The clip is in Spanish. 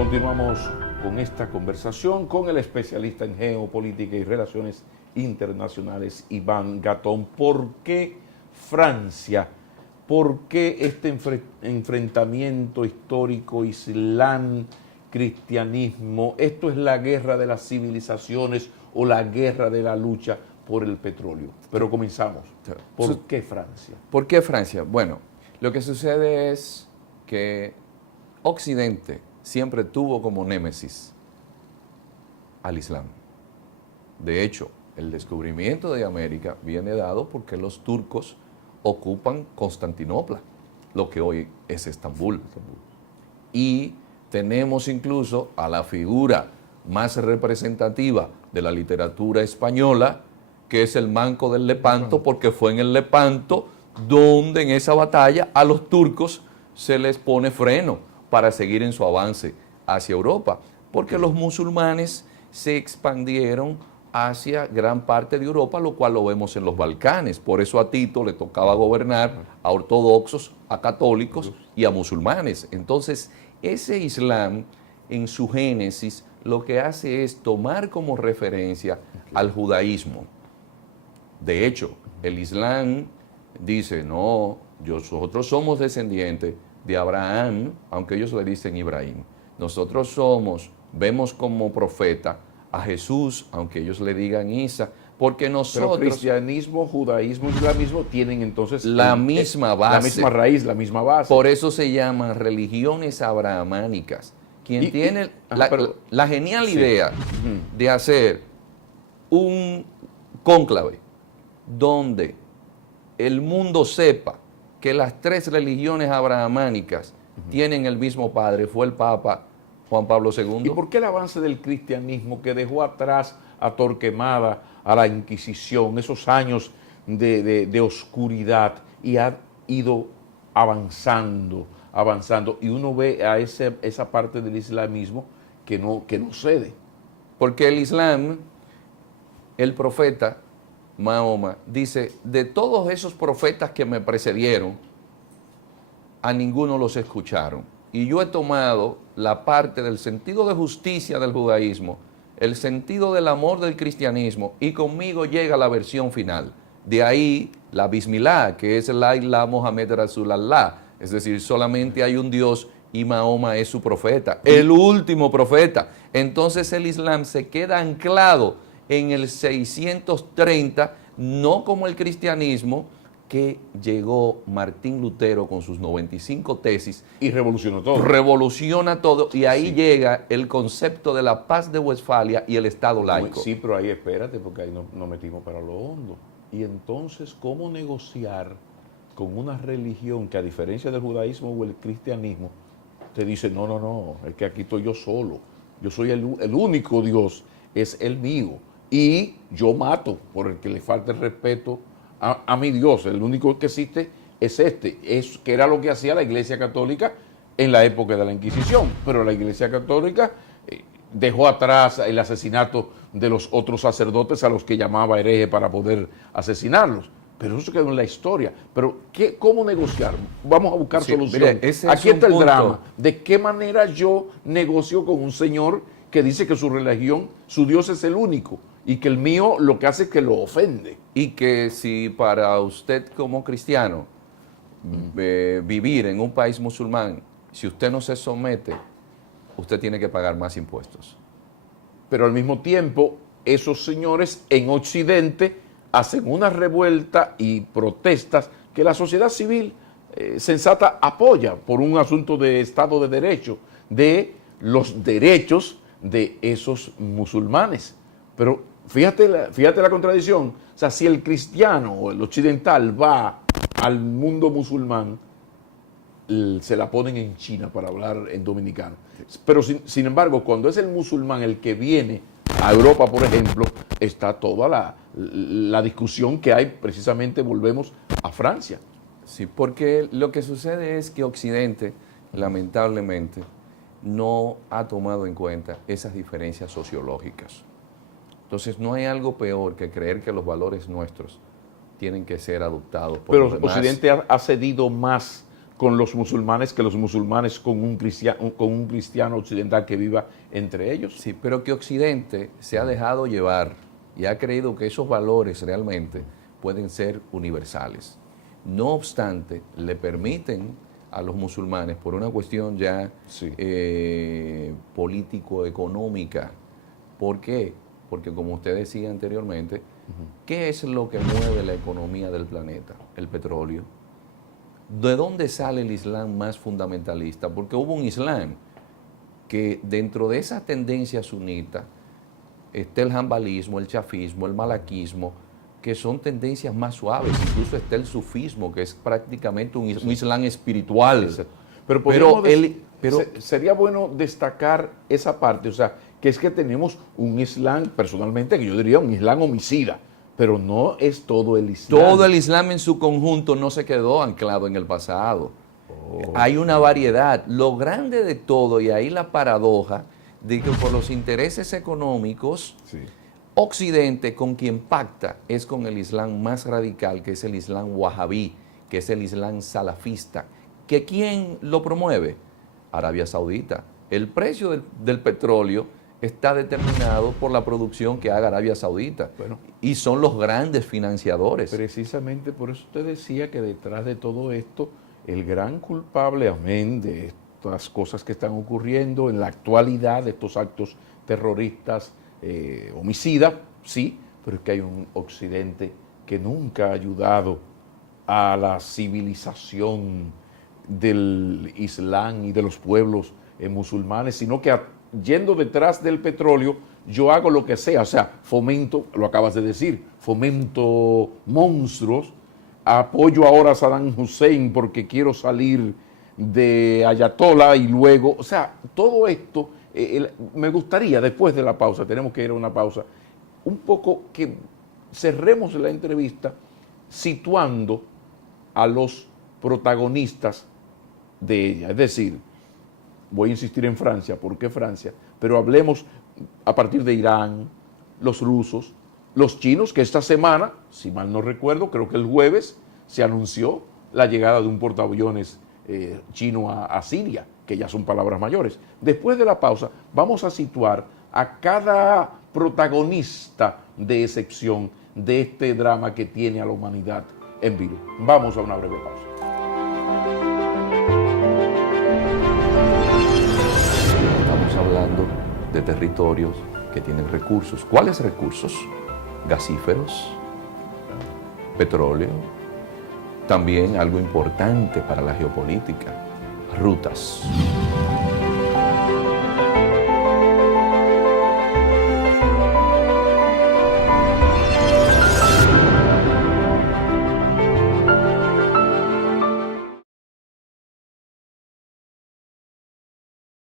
Continuamos con esta conversación con el especialista en geopolítica y relaciones internacionales, Iván Gatón. ¿Por qué Francia? ¿Por qué este enfrentamiento histórico Islam-cristianismo? ¿Esto es la guerra de las civilizaciones o la guerra de la lucha por el petróleo? Pero comenzamos. ¿Por qué Francia? ¿Por qué Francia? Bueno, lo que sucede es que Occidente siempre tuvo como némesis al Islam. De hecho, el descubrimiento de América viene dado porque los turcos ocupan Constantinopla, lo que hoy es Estambul. Y tenemos incluso a la figura más representativa de la literatura española, que es el Manco del Lepanto, porque fue en el Lepanto donde en esa batalla a los turcos se les pone freno para seguir en su avance hacia Europa, porque los musulmanes se expandieron hacia gran parte de Europa, lo cual lo vemos en los Balcanes. Por eso a Tito le tocaba gobernar a ortodoxos, a católicos y a musulmanes. Entonces, ese Islam, en su génesis, lo que hace es tomar como referencia al judaísmo. De hecho, el Islam dice, no, nosotros somos descendientes de Abraham, aunque ellos le dicen Ibrahim. Nosotros vemos como profeta a Jesús, aunque ellos le digan Isa, porque nosotros... Pero cristianismo, judaísmo, islamismo tienen entonces... la misma base. La misma raíz, la misma base. Por eso se llaman religiones abrahamánicas. Quien tiene la genial idea de hacer un cónclave donde el mundo sepa que las tres religiones abrahamánicas tienen el mismo padre, fue el Papa Juan Pablo II. ¿Y por qué el avance del cristianismo que dejó atrás a Torquemada, a la Inquisición, esos años de oscuridad, y ha ido avanzando, y uno ve a esa parte del islamismo que no cede? Porque el Islam, el profeta Mahoma dice, de todos esos profetas que me precedieron, a ninguno los escucharon. Y yo he tomado la parte del sentido de justicia del judaísmo, el sentido del amor del cristianismo, y conmigo llega la versión final. De ahí la Bismillah, que es la Ilaha Mohammed Rasulallah, es decir, solamente hay un Dios y Mahoma es su profeta, el último profeta. Entonces el Islam se queda anclado en el 630, no como el cristianismo, que llegó Martín Lutero con sus 95 tesis. Y revolucionó todo. Revoluciona todo, y ahí llega el concepto de la paz de Westfalia y el Estado laico. Sí, pero ahí espérate, porque ahí nos metimos para lo hondo. Y entonces, ¿cómo negociar con una religión que, a diferencia del judaísmo o el cristianismo, te dice, no, es que aquí estoy yo solo, yo soy el único Dios, es el mío, y yo mato por el que le falta el respeto a mi Dios, el único que existe es que era lo que hacía la Iglesia Católica en la época de la Inquisición? Pero la Iglesia Católica dejó atrás el asesinato de los otros sacerdotes a los que llamaba hereje para poder asesinarlos. Pero eso quedó en la historia. Pero ¿cómo negociar? Vamos a buscar solución. Aquí está el drama. ¿De qué manera yo negocio con un señor que dice que su religión, su Dios es el único, y que el mío lo que hace es que lo ofende? Y que si para usted como cristiano vivir en un país musulmán, si usted no se somete, usted tiene que pagar más impuestos. Pero al mismo tiempo, esos señores en Occidente hacen una revuelta y protestas que la sociedad civil sensata apoya por un asunto de Estado de Derecho, de los derechos de esos musulmanes. Pero fíjate la contradicción. O sea, si el cristiano o el occidental va al mundo musulmán, se la ponen en China, para hablar en dominicano. Pero sin embargo, cuando es el musulmán el que viene a Europa, por ejemplo, está toda la discusión que hay, precisamente volvemos a Francia. Sí, porque lo que sucede es que Occidente, lamentablemente, no ha tomado en cuenta esas diferencias sociológicas. Entonces no hay algo peor que creer que los valores nuestros tienen que ser adoptados por los demás. Pero Occidente ha cedido más con los musulmanes que los musulmanes con un cristiano occidental que viva entre ellos. Sí, pero que Occidente se ha dejado llevar y ha creído que esos valores realmente pueden ser universales. No obstante, le permiten a los musulmanes, por una cuestión ya Sí. político-económica. ¿Por qué? Porque como usted decía anteriormente, ¿qué es lo que mueve la economía del planeta? El petróleo. ¿De dónde sale el Islam más fundamentalista? Porque hubo un Islam que dentro de esa tendencia sunita está el hanbalismo, el chafismo, el malaquismo, que son tendencias más suaves. Incluso está el sufismo, que es prácticamente un Islam espiritual. Exacto. Pero, sería bueno destacar esa parte, o sea, que es que tenemos un Islam, personalmente, que yo diría un Islam homicida, pero no es todo el Islam. Todo el Islam en su conjunto no se quedó anclado en el pasado. Hay una variedad. Lo grande de todo, y ahí la paradoja, de que por los intereses económicos, Sí. Occidente con quien pacta es con el Islam más radical, que es el Islam wahabí, que es el Islam salafista. ¿Que quién lo promueve? Arabia Saudita. El precio del petróleo está determinado por la producción que haga Arabia Saudita. Bueno, y son los grandes financiadores. precisamente por eso usted decía que detrás de todo esto, el gran culpable, amén, de estas cosas que están ocurriendo en la actualidad, de estos actos terroristas, homicidas, sí, pero es que hay un Occidente que nunca ha ayudado a la civilización del Islam y de los pueblos musulmanes, sino que yendo detrás del petróleo, yo hago lo que sea, o sea, fomento, lo acabas de decir, fomento monstruos, apoyo ahora a Saddam Hussein porque quiero salir de Ayatollah y luego, o sea, todo esto, me gustaría después de la pausa, tenemos que ir a una pausa, un poco que cerremos la entrevista situando a los protagonistas de ella, es decir, voy a insistir en Francia, ¿por qué Francia? Pero hablemos a partir de Irán, los rusos, los chinos, que esta semana, si mal no recuerdo, creo que el jueves, se anunció la llegada de un portaaviones chino a Siria, que ya son palabras mayores. Después de la pausa, vamos a situar a cada protagonista de excepción de este drama que tiene a la humanidad en vilo. Vamos a una breve pausa. Estamos hablando de territorios que tienen recursos. ¿Cuáles recursos? Gasíferos, petróleo, también algo importante para la geopolítica, rutas.